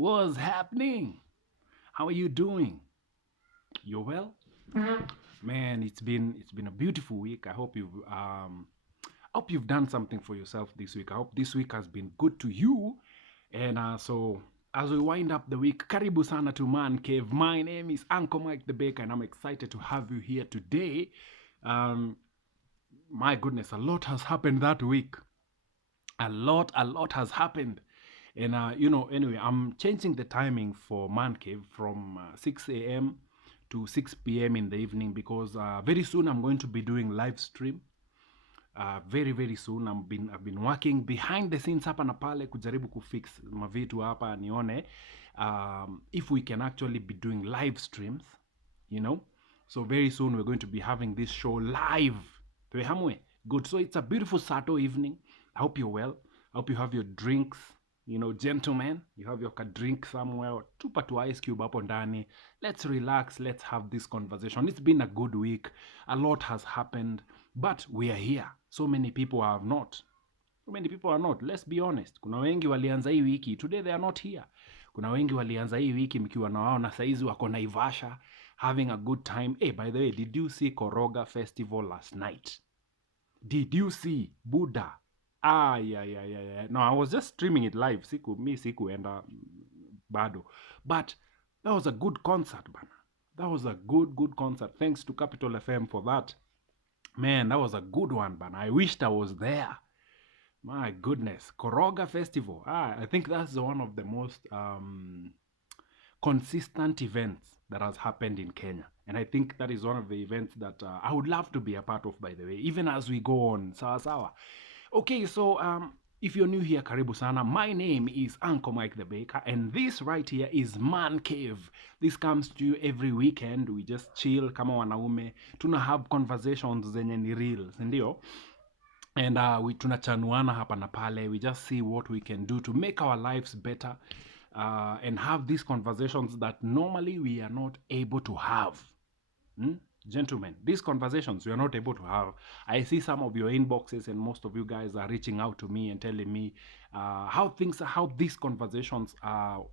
What's happening? How are you doing? You're well? Man, it's been a beautiful week. I hope you've done something for yourself this week. I hope this week has been good to you. And so as we wind up the week, karibu sana to Man Cave. My name is Uncle Mike the Baker, and I'm excited to have you here today. Um, my goodness, a lot has happened that week. A lot has happened. And anyway, I'm changing the timing for Man Cave from 6 a.m. to 6 p.m. in the evening because very soon I'm going to be doing live stream. Very soon I've been working behind the scenes hapa na pale kujaribu kufix mavitu hapa nione if we can actually be doing live streams, you know. So very soon we're going to be having this show live. Tuehamwe. Good. So it's a beautiful Saturday evening. I hope you're well. I hope you have your drinks. Gentlemen, you have your drink somewhere. Tupa to ice cube hapo ndani. Let's relax. Let's have this conversation. It's been a good week. A lot has happened, but we are here. So many people have not. So many people are not. Let's be honest. Kuna wengi walianza hii wiki. Today they are not here. Kuna wengi walianza hii wiki mkiwa na wao na saizi wako Naivasha having a good time. Hey, by the way, did you see Koroga Festival last night? Did you see Buddha? Yeah. No, I was just streaming it live. Sikuenda bado. But that was a good concert, bana. That was a good concert. Thanks to Capital FM for that. Man, that was a good one, bana. I wished I was there. My goodness. Koroga Festival. I think that's one of the most consistent events that has happened in Kenya. And I think that is one of the events that I would love to be a part of, by the way, even as we go on. Sawa sawa. Okay, so if you're new here, karibu sana. My name is Uncle Mike the Baker, and this right here is Man Cave. This comes to you every weekend. We just chill kama wanaume. Tuna have conversations zenye ni real, sindio? And we tunachanuana hapa na pale. We just see what we can do to make our lives better and have these conversations that normally we are not able to have. Gentlemen, these conversations we are not able to have. I see some of your inboxes and most of you guys are reaching out to me and telling me how these conversations are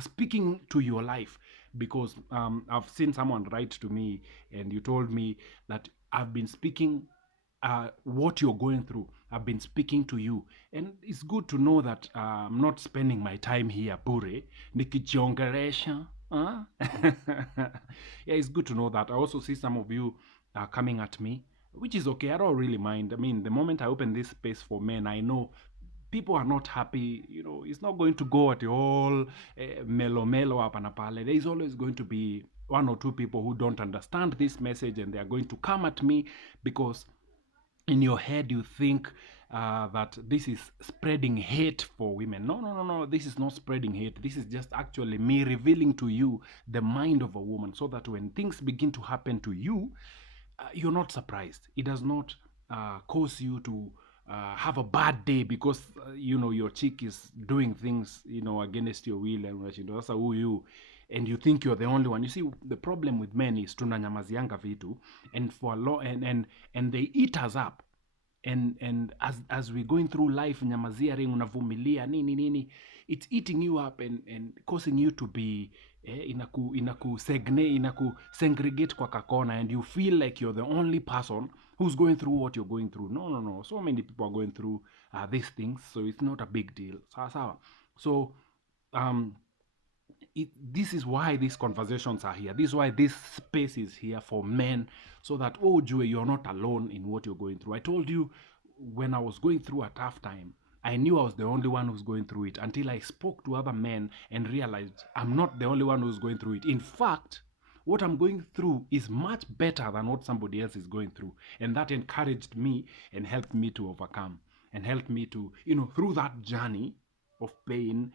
speaking to your life, because I've seen someone write to me and you told me that I've been speaking what you're going through. I've been speaking to you, and it's good to know that I'm not spending my time here bure nikijiongeresha. Huh? Yeah, it's good to know that. I also see some of you coming at me, which is okay. I don't really mind. I mean, the moment I open this space for men, I know people are not happy. It's not going to go at all melo hapa na pale. There is always going to be one or two people who don't understand this message, and they are going to come at me because in your head you think that this is spreading hate for women. No. This is not spreading hate. This is just actually me revealing to you the mind of a woman, so that when things begin to happen to you, you're not surprised. It does not cause you to have a bad day because your chick is doing things against your will, and that's who you, and you think you're the only one. You see, the problem with men is tunanyamazianga vitu, and for a lot, and they eat us up. And as we're going through life, nyamazia ring unavumilia nini, it's eating you up and causing you to be inaku segregate kwa kakona, and you feel like you're the only person who's going through what you're going through. No, so many people are going through these things, so it's not a big deal. Sawa. So this is why these conversations are here. This is why this space is here for men, so that, oh, Joe, you're not alone in what you're going through. I told you, when I was going through a tough time, I knew I was the only one who's going through it, until I spoke to other men and realized I'm not the only one who's going through it. In fact, what I'm going through is much better than what somebody else is going through. And that encouraged me and helped me to overcome, and helped me to, through that journey of pain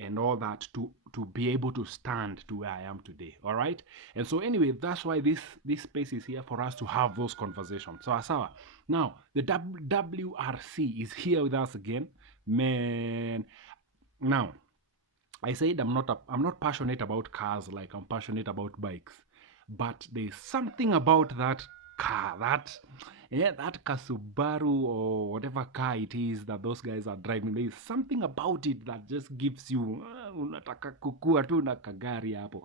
and all that, to be able to stand to where I am today. All right. And so anyway, that's why this space is here, for us to have those conversations. So asawa. Now the WRC is here with us again, man. Now, I said I'm not passionate about cars like I'm passionate about bikes, but there's something about that car, that Kasubaru or whatever car it is that those guys are driving. There is something about it that just gives you unataka kukua tu na kagari hapo.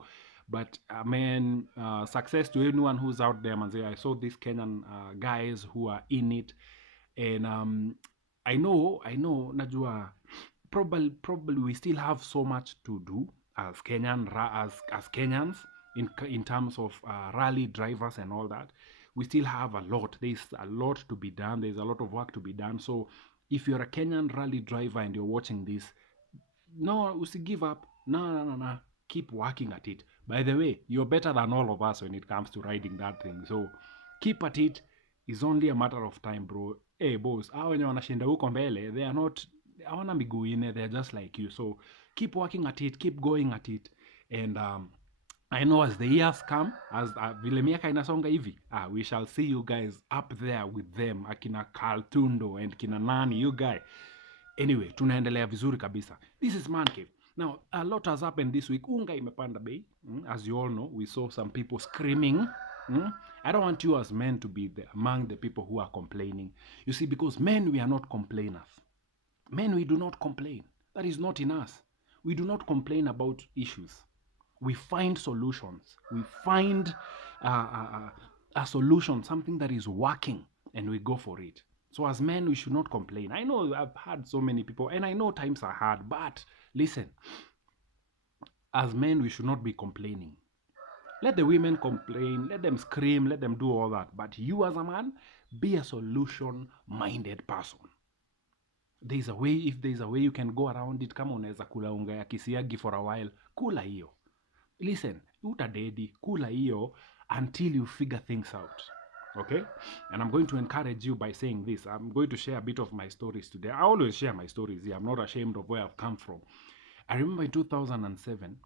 But man, success to anyone who's out there, man. I saw these Kenyan guys who are in it, and I know, najua probably we still have so much to do as as Kenyans in terms of rally drivers and all that. We still have a lot. There's a lot to be done. There's a lot of work to be done. So if you're a Kenyan rally driver and you're watching this, no, usi give up. No. Keep working at it. By the way, you're better than all of us when it comes to riding that thing. So keep at it. It's only a matter of time, bro. Hey, boss, hao wenye wanashinda huko mbele, they are not, hawana miguu ine, they're just like you. So keep working at it, keep going at it. And I know as the years come, as vile miaka inasonga hivi, we shall see you guys up there with them, akina Kaltundo and kina nani, you guy. Anyway, tunaendelea vizuri kabisa. This is Man Cave. Now, a lot has happened this week. Unga imepanda bei. As you all know, we saw some people screaming. I don't want you as men to be among the people who are complaining. You see, because men, we are not complainers. Men, we do not complain. That is not in us. We do not complain about issues. We find solutions. We find a solution, something that is working, and we go for it. So as men, we should not complain. I know I've had so many people, and I know times are hard, but listen, as men, we should not be complaining. Let the women complain, let them scream, let them do all that. But you as a man, be a solution-minded person. There's a way, if there's a way you can go around it, kama unaweza kula unga ya kisiagi for a while, kula hiyo. Listen, utadedi, kula hiyo until you figure things out. Okay? And I'm going to encourage you by saying this. I'm going to share a bit of my stories today. I always share my stories here. I'm not ashamed of where I've come from. I remember in 2007,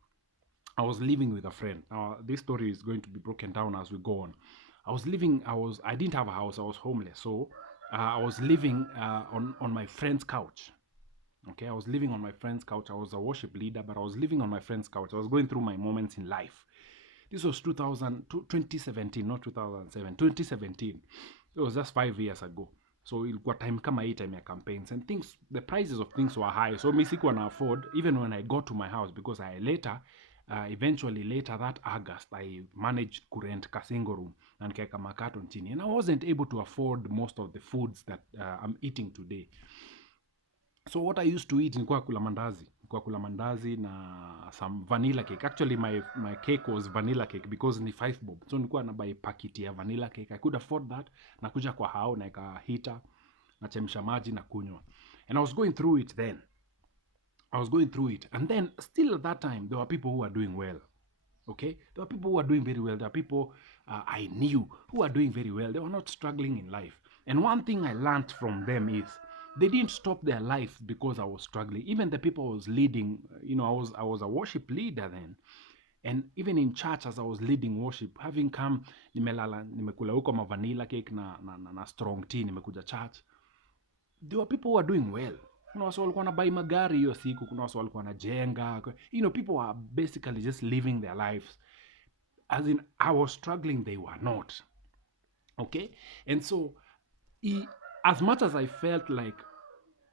I was living with a friend. This story is going to be broken down as we go on. I didn't have a house. I was homeless. So I was living on my friend's couch. Okay, I was living on my friend's couch. I was a worship leader, but I was living on my friend's couch. I was going through my moments in life. This was 2017, not 2007, 2017. It was just 5 years ago. So ilikuwa time kama hii time ya campaigns and things, the prices of things were high. So mi sikuwa na afford, even when I got to my house, because eventually later that August, I managed to rent a single room and nikaeka makato chini. And I wasn't able to afford most of the foods that I'm eating today. So what I used to eat nilikuwa kula mandazi na some vanilla cake. Actually my cake was vanilla cake because ni 5 bob. So nilikuwa na buy pakiti ya vanilla cake. I could afford that. Nakuja kwa hao na ika heater na chemsha maji na kunywa. And I was going through it then. And then still at that time there were people who were doing well. Okay? There were people who were doing very well. There were people I knew who were doing very well. They were not struggling in life. And one thing I learned from them is they didn't stop their life because I was struggling. Even the people I was leading, I was a worship leader then. And even in church as I was leading worship, having come, nimekula huko ma vanilla cake na strong tea, nimekuja church. There were people who were doing well. Kuna watu walikuwa wanabai magari hiyo siku, kuna watu walikuwa wanajenga. People were basically just living their lives. As in, I was struggling, they were not. Okay? And so, as much as I felt like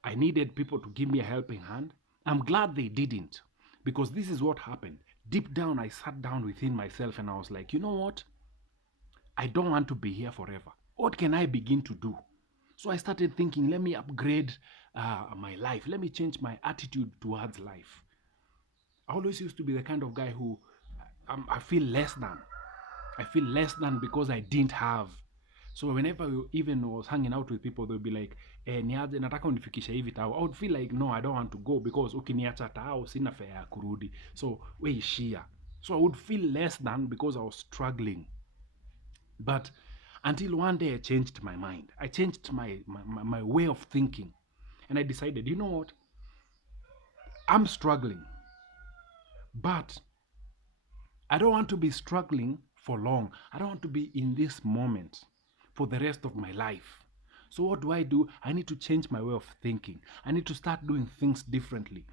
I needed people to give me a helping hand, I'm glad they didn't. Because this is what happened. Deep down, I sat down within myself and I was like, you know what? I don't want to be here forever. What can I begin to do? So I started thinking, let me upgrade my life. Let me change my attitude towards life. I always used to be the kind of guy who I feel less than. I feel less than because I didn't have. So whenever we even was hanging out with people, they'll be like, niaje nataka unifikisha hivi tao. I would feel like, no, I don't want to go because ukiniacha tao sina fare ya kurudi. So we ishia. So I would feel less than because I was struggling. But until one day I changed my mind. I changed my way of thinking. And I decided, you know what? I'm struggling. But I don't want to be struggling for long. I don't want to be in this moment for the rest of my life. So what do? I need to change my way of thinking. I need to start doing things differently.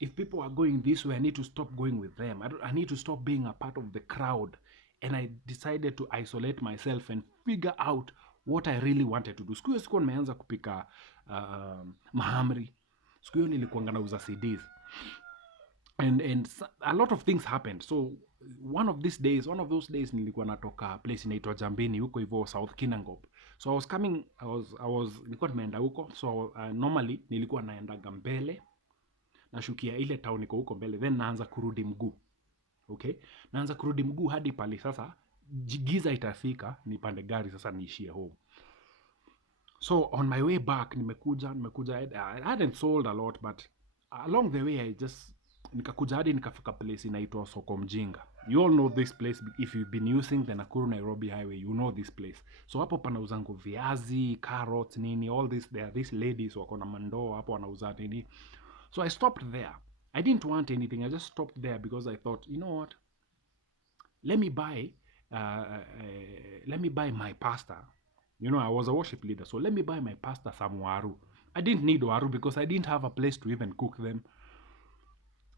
If people are going this way, I need to stop going with them. I need to stop being a part of the crowd and I decided to isolate myself and figure out what I really wanted to do. Siku hiyo sikuwa nimeanza kupika mahamri. Siku hiyo nilikuwa nauza CDs. And a lot of things happened. So one of those days nilikuwa natoka place inaitwa Jambini huko hivyo South Kinangop. So I was nilikuwa nimeenda huko. So normally nilikuwa naendaga mbele, nashukia ile town iko huko mbele, then naanza kurudi mguu. Okay? Naanza kurudi mguu hadi pale sasa giza itafika nipande gari sasa niishie home. So on my way back nimekuja I hadn't sold a lot, but along the way nikakuja hadi nikafika place inaitwa Soko Mjinga. You all know this place if you've been using the Nakuru Nairobi highway, you know this place. So hapo panauzango viazi, carrots, nini, all this. There are these ladies wako na mandoo hapo wanauza nini. So I stopped there. I didn't want anything. I just stopped there because I thought, you know what? Let me buy my pastor. You know, I was a worship leader, so let me buy my pastor some waru. I didn't need waru because I didn't have a place to even cook them.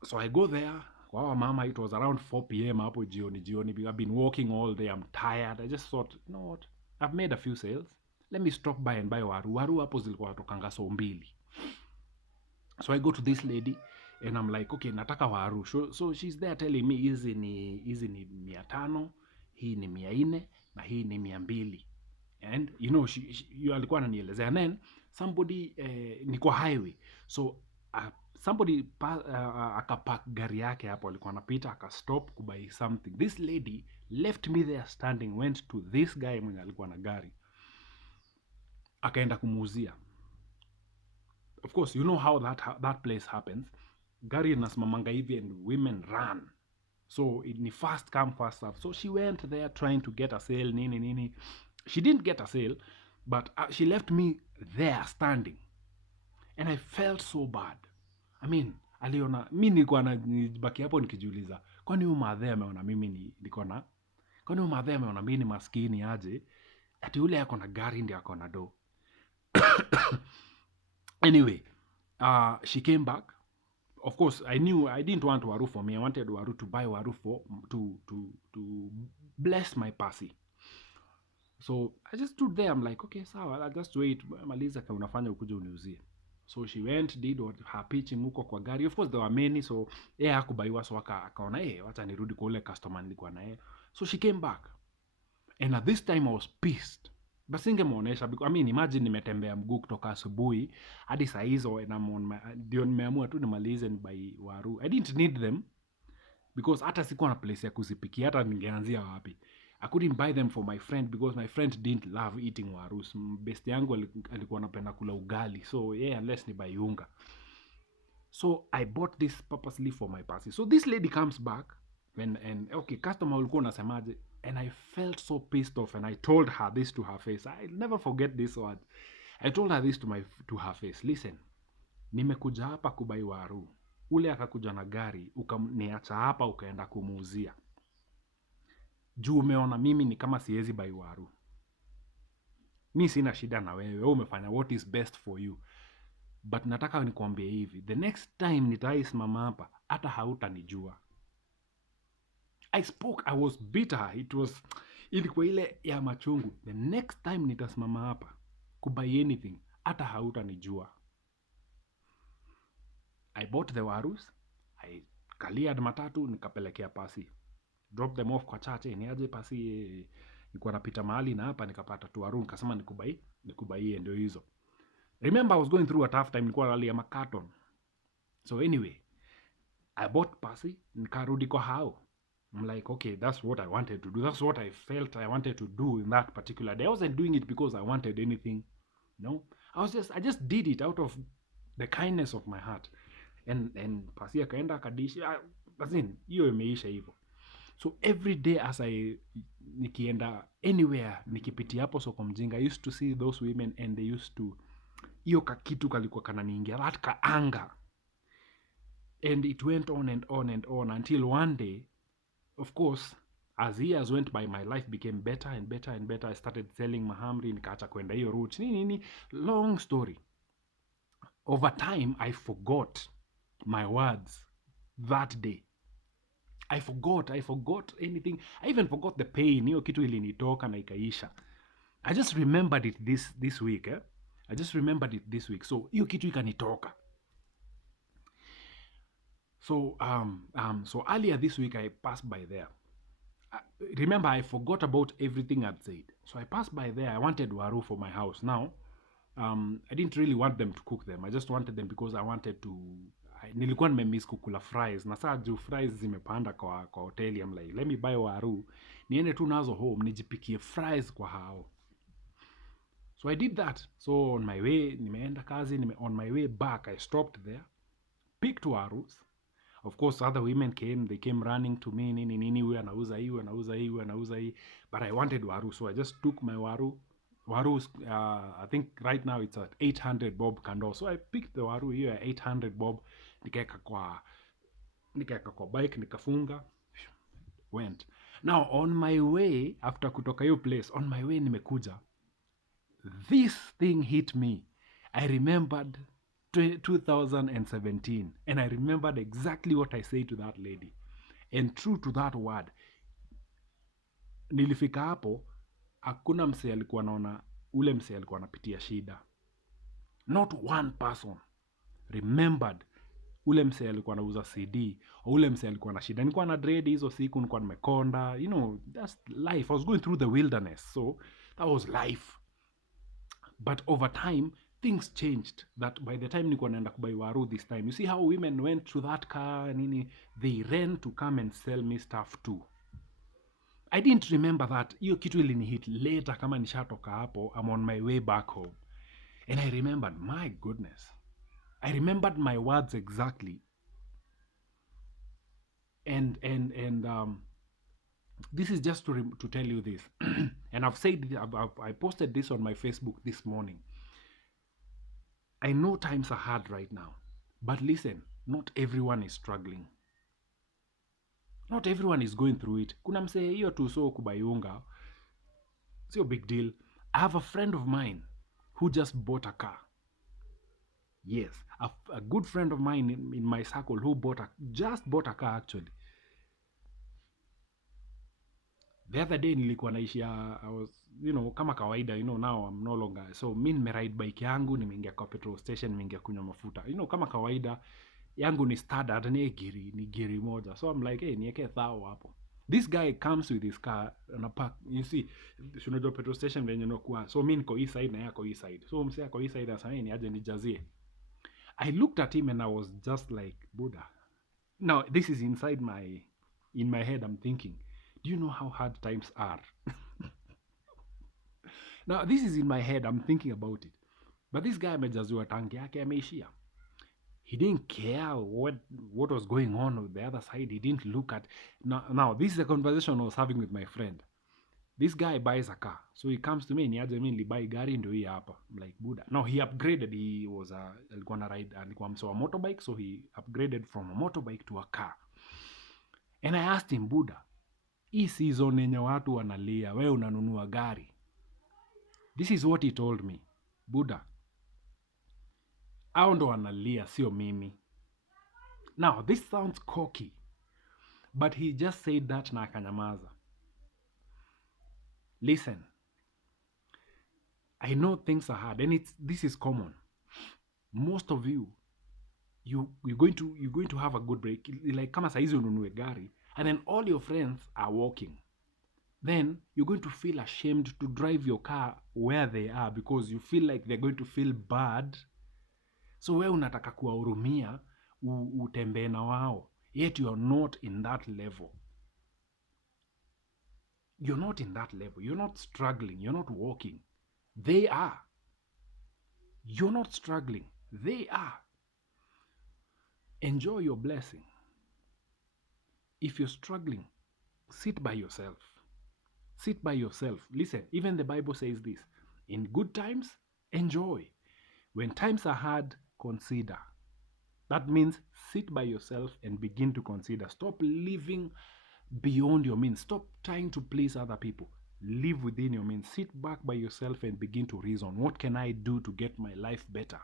So I go there. Wow, mama, it was around 4 p.m. hapo jioni. I've been walking all day. I'm tired. I just thought, you know what? I've made a few sales. Let me stop by and buy waru. Waru hapo zilikuwa tokanga so mbili. So I go to this lady and I'm like, okay, nataka waru. So she's there telling me hizi ni 500, hii ni 400 na hii ni 200. And you know, you alikuwa ananielezea. And then somebody niko highway. So somebody akapark gari yake hapo, alikuwa anapita akastop kubuy something. This lady left me there standing, went to this guy mwenye alikuwa na gari, akaenda kumuuzia. Of course, you know how that place happens. Gari inasimamanga hivi and women run. So ni fast come fast serve. So she went there trying to get a sale, nini. She didn't get a sale, but she left me there standing. And I felt so bad. I mean, aliona mimi nilikuwa nibaki hapo nikijiuliza, kwani huyu madhe ameona mimi kwani huyu madhe ameona mimi ni maskini aje? Ati yule yako na gari ndio yako na do. Anyway, she came back. Of course, I knew I didn't want waru for me. I wanted waru to buy waru for to bless my pasi. So I just stood there. I'm like, okay, sawa, I'll just wait. Maliza kama unafanya ukuje uniuzie. So she went, did what her pitching huko kwa gari. Of course, there were many, so hakubaiwa, so akaona wacha nirudi kwa ule customer nilikuwa naye. So she came back. And at this time I was pissed. But singemuonesha because I mean, imagine nimetembea mguu kutoka asubuhi hadi saa hizo and ndio nimeamua tu nimalize buy waru. I didn't need them because hata sikuwa na place ya kuzipikia, hata ningeanzia wapi. I couldn't buy them for my friend because my friend didn't love eating warus. Best yangu alikuwa anapenda kula ugali. So unless ni buy unga. So I bought this purposely for my party. So this lady comes back and okay, customer ulikuwa unasemaje? And I felt so pissed off and I told her this to her face. I'll never forget this word. I told her this to her face. Listen, nimekuja hapa kubai waru. Ule akakuja na gari, ukaniacha hapa ukaenda kumuuzia. Juu umeona mimi ni kama siwezi bai waru. Mimi sina shida na wewe. Wewe umefanya what is best for you. But nataka nikwambie hivi, the next time nitaisimama hapa hata hautanijua. I spoke, I was bitter. Ilikuwa ile ya machungu. The next time nitasimama hapa kubuy anything hata hautanijua. I bought the warus. I cleared matatu nikapelekea pasi. Drop them off kwa chache. Niaje pasi nilikuwa napita mahali na hapa nikapata tu waru, nikasema nikubai ndio hizo. Remember I was going through a tough time, nilikuwa nalia makaton. So anyway, I bought pasi, nikarudi kwa hao. I'm like, okay, that's what I wanted to do. That's what I felt I wanted to do in that particular day. I wasn't doing it because I wanted anything. No. I just did it out of the kindness of my heart. And pasi akaenda akadishi. Hiyo imeisha hivyo. So every day as nikienda anywhere, nikipitia hapo Soko Mjinga, I used to see those women and they used to, hiyo kakitu kalikuwa kananiingia, that ka anger. And it went on and on and on until one day, of course, as years went by, my life became better and better and better. I started selling mahamri, nikaacha kwenda hiyo route. Nini. Long story. Over time, I forgot my words that day. I forgot anything. I even forgot the pain. Hiyo kitu ilinitoka na ikaisha. I just remembered it this week. I just remembered it this week. So hiyo kitu ikanitoka. So earlier this week I passed by there. Remember, I forgot about everything I'd said. So I passed by there. I wanted waru for my house. Now, I didn't really want them to cook them. I just wanted them because I wanted to. Nilikuwa nimemiss kukula fries na saa juu fries zimepanda kwa hoteli. I'm like, let me buy waru niende tu nazo home nijipikie fries kwa hao. So I did that. So on my way nimeenda kazi, on my way back I stopped there, picked warus. Of course other women came, they came running to me, nini huyu anauza hii, huyu anauza hii, huyu anauza hii, but I wanted waru, so I just took my waru. I think right now it's at 800 bob kando, so I picked the waru hiyo at 800 bob, nikaeka kwa bike, nikafunga, went. Now on my way, after kutoka hiyo place, on my way nimekuja, this thing hit me. I remembered 2017, and I remembered exactly what I said to that lady, and true to that word, nilifika hapo, hakuna msee alikuwa naona ule msee alikuwa anapitia shida. Not one person remembered ule msee alikuwa anauza CD, au ule msee alikuwa na shida. Nilikuwa na dread hizo siku, nilikuwa nimekonda, that's life. I was going through the wilderness, so that was life. But over time things changed, that by the time nilikuwa naenda kubai waru this time, you see how women went to that car nini, they ran to come and sell me stuff too. I didn't remember that. Hiyo kitu ilinihit later kama nishatoka hapo, I'm on my way back home, and I remembered, my goodness, I remembered my words exactly. And this is just to tell you this. And I've said, I posted this on my Facebook this morning. I know times are hard right now, but listen, not everyone is struggling. Not everyone is going through it. Kuna msee hiyo tu, so kubayunga, sio big deal. I have a friend of mine who just bought a car. Yes, a good friend of mine in my circle who just bought a car actually. The other day nilikuwa naishia, I was, kama kawaida, now I'm no longer. So mi nimeride bike yangu, nimeingia kwa petrol station, nimeingia kunywa mafuta. Kama kawaida, yangu ni standard, ni giri moja. So I'm like, hey, nieke thao hapo. This guy comes with his car and a park. You see, unajua petrol station venye inakuwa. So mi niko east side na yako east side. So msee ako east side asema ni aje nijazie. I looked at him and I was just like, Buddha. Now, this is in my head, I'm thinking, do you know how hard times are? Now, this is in my head, I'm thinking about it. But this guy amejaziwa tanki yake ameishia. He didn't care what was going on with the other side. He didn't look at... Now, this is a conversation I was having with my friend. This guy buys a car. So he comes to me, niaje mi nilibuy gari ndio hii hapa. I'm like, Buddha. Now, he upgraded. He was alikuwa na ride, alikuwa msewa motorbike. So he upgraded from a motorbike to a car. And I asked him, Buddha, hii season yenye watu wanalia, wewe unanunua gari. This is what he told me. Buddha, hao ndo wanalia, sio mimi. Now, this sounds cocky, but he just said that na akanyamaza. Listen, I know things are hard, and this is common. Most of you're going to have a good break. Like kama saizi ununue gari, and then all your friends are walking. Then you're going to feel ashamed to drive your car where they are because you feel like they're going to feel bad. So wewe unataka kuwahurumia, utembee na wao, yet you are not in that level. You're not in that level. You're not struggling. You're not walking. They are. You're not struggling. They are. Enjoy your blessing. If you're struggling, sit by yourself. Sit by yourself. Listen, even the Bible says this. In good times, enjoy. When times are hard, consider. That means sit by yourself and begin to consider. Stop living beyond your means. Stop trying to please other people. Live within your means. Sit back by yourself and begin to reason. What can I do to get my life better?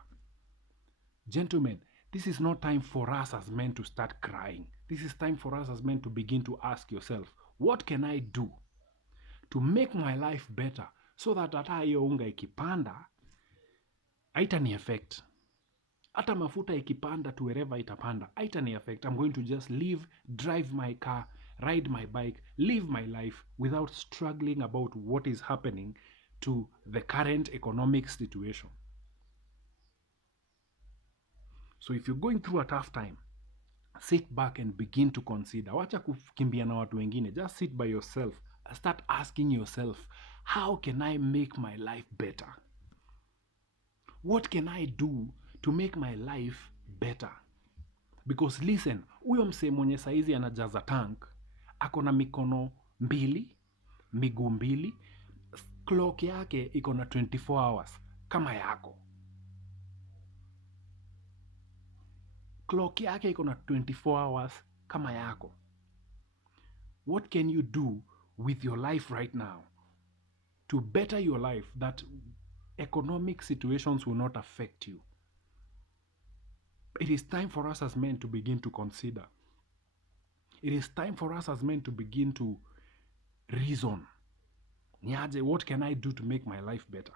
Gentlemen, This is not time for us as men to start crying. This is time for us as men to begin to ask yourself, what can I do to make my life better so that hata hiyo unga ikipanda haitani affect. Hata mafuta ikipanda to wherever itapanda haitani affect. I'm going to just live, drive my car, ride my bike, live my life without struggling about what is happening to the current economic situation. So if you're going through a tough time, sit back and begin to consider. Wacha kukimbia na watu wengine. Just sit by yourself. Start asking yourself, how can I make my life better? What can I do to make my life better? Because listen, huyo msee mwenye saizi anajaza tank, ako na mikono mbili, miguu mbili, clock yake iko na 24 hours kama yako. Clock yake iko na 24 hours kama yako. What can you do with your life right now to better your life that economic situations will not affect you? It is time for us as men to begin to consider. It is time for us as men to begin to reason. Niaje, what can I do to make my life better?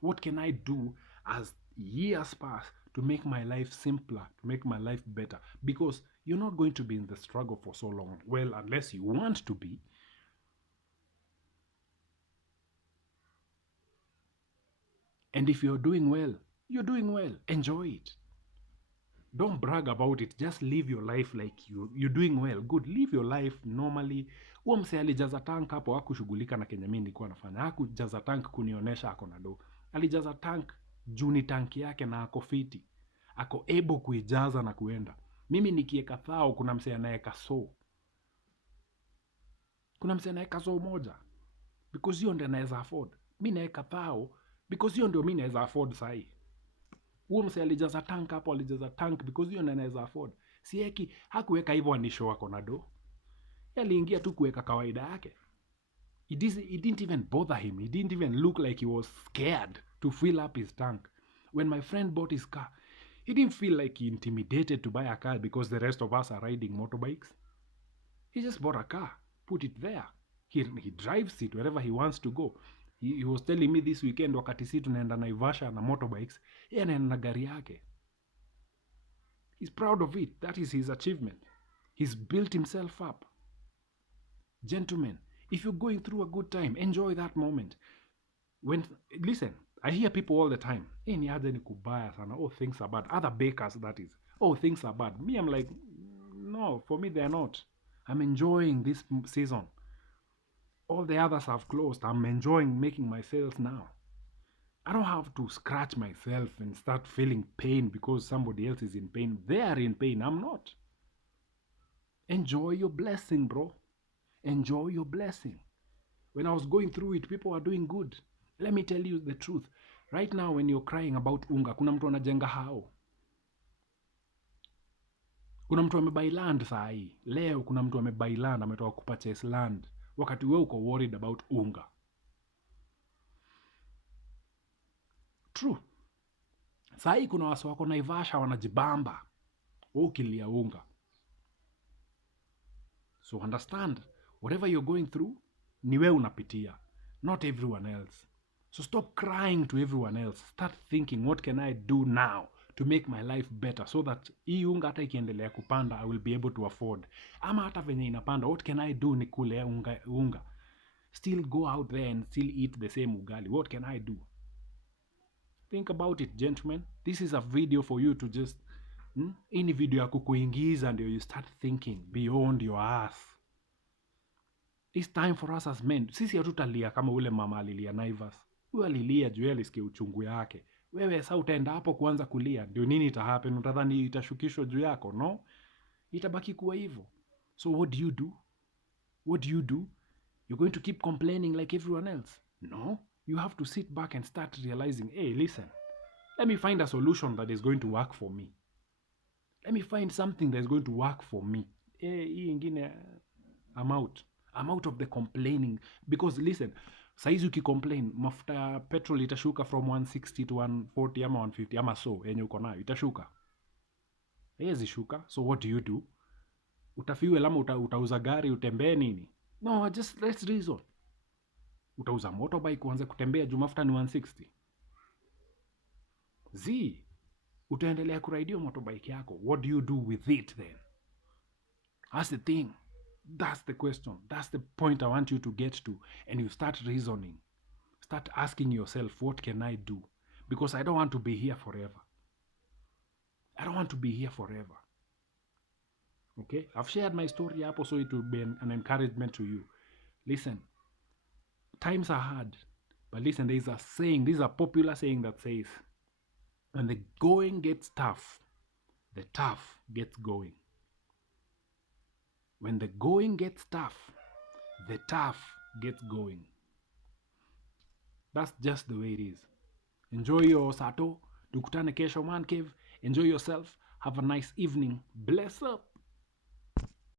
What can I do as years pass to make my life simpler, to make my life better? Because you're not going to be in the struggle for so long. Well, unless you want to be. And if you're doing well, you're doing well. Enjoy it. Don't brag about it. Just live your life like you're doing well. Good. Live your life normally. Huo mse alijaza tank hapo hakushughulika na kenye mimi nilikuwa nafanya. Hakujaza tank kunionyesha ako na do. Alijaza tank juu ni tank yake na ako fiti. Ako able kuijaza na kuenda. Mimi nikieka thao kuna mse anaeka so. Kuna mse anaeka so moja. Because hiyo ndio naweza afford. Mimi naeka thao because hiyo ndio mimi naweza afford sahi. Huo mse alijaza tank hapo, alijaza tank because hiyo ndio anaweza afford. Sieki hakuweka hivyo anisho wako na do. Aliingia tu kuweka kawaida yake. It didn't even bother him. He didn't even look like he was scared to fill up his tank. When my friend bought his car, he didn't feel like he intimidated to buy a car because the rest of us are riding motorbikes. He just bought a car, put it there. He drives it wherever he wants to go. He was telling me this weekend wakati si tunaenda Naivasha na motorbikes, yeye anaenda na gari yake. He's proud of it. That is his achievement. He's built himself up. Gentlemen, if you're going through a good time, enjoy that moment. Listen, I hear people all the time, ni aje ni kubaya sana. Oh, things are bad. Other bakers, that is. Oh, things are bad. Me, I'm like, no, for me, they're not. I'm enjoying this season. All the others have closed. I'm enjoying making my sales now. I don't have to scratch myself and start feeling pain because somebody else is in pain. They are in pain. I'm not. Enjoy your blessing, bro. Enjoy your blessing. When I was going through it, people were doing good. Let me tell you the truth. Right now, when you're crying about unga, kuna mtu anajenga hao. Kuna mtu amebuy land saa hii. Leo kuna mtu amebuy land, ametoka kupurchase land. Wakati wewe uko worried about unga. True. Saa hii kuna watu wako Naivasha wanajibamba. Ukilia unga. So understand, whatever you're going through, ni wewe unapitia. Not everyone else. So stop crying to everyone else. Start thinking, what can I do now to make my life better so that hii unga hata ikiendelea kupanda, I will be able to afford. Ama hata venye inapanda, what can I do nikule unga? Still go out there and still eat the same ugali. What can I do? Think about it, gentlemen. This is a video for you to just... Hii ni video ya kukuingiza ndio you start thinking beyond your ass. It's time for us as men. Sisi hatutalia kama ule mama alilia Naivas. Huyo alilia juu alisikia uchungu yake. Wewe sasa utaenda hapo kuanza kulia. Ndio nini itahappen? Utadhani itashukishwa juu yako? No. Itabaki kuwa hivyo. So what do you do? What do you do? You're going to keep complaining like everyone else? No. You have to sit back and start realizing, hey, listen. Let me find a solution that is going to work for me. Let me find something that is going to work for me. Hii ingine, I'm out. I'm out of the complaining. Because listen, saizi ukicomplain, mafuta ya petrol itashuka from 160 to 140 ama 150 ama so, yenye uko nayo, itashuka. haiwezi shuka. So what do? Utafuel ama utauza gari utembee nini? No, just let's reason. Utauza motorbike uanze kutembea juu mafuta ni 160? Utaendelea kuraidio motorbike yako. What do you do with it then? That's the thing. That's the question. That's the point I want you to get to. And you start reasoning. Start asking yourself, what can I do? Because I don't want to be here forever. I don't want to be here forever. Okay? I've shared my story hapo, so it will be an encouragement to you. Listen, times are hard. But listen, there is a saying, this is a popular saying that says, when the going gets tough, the tough gets going. When the going gets tough, the tough gets going. That's just the way it is. Enjoy your Sato. Tukutane kesho Man Cave. Enjoy yourself. Have a nice evening. Bless up.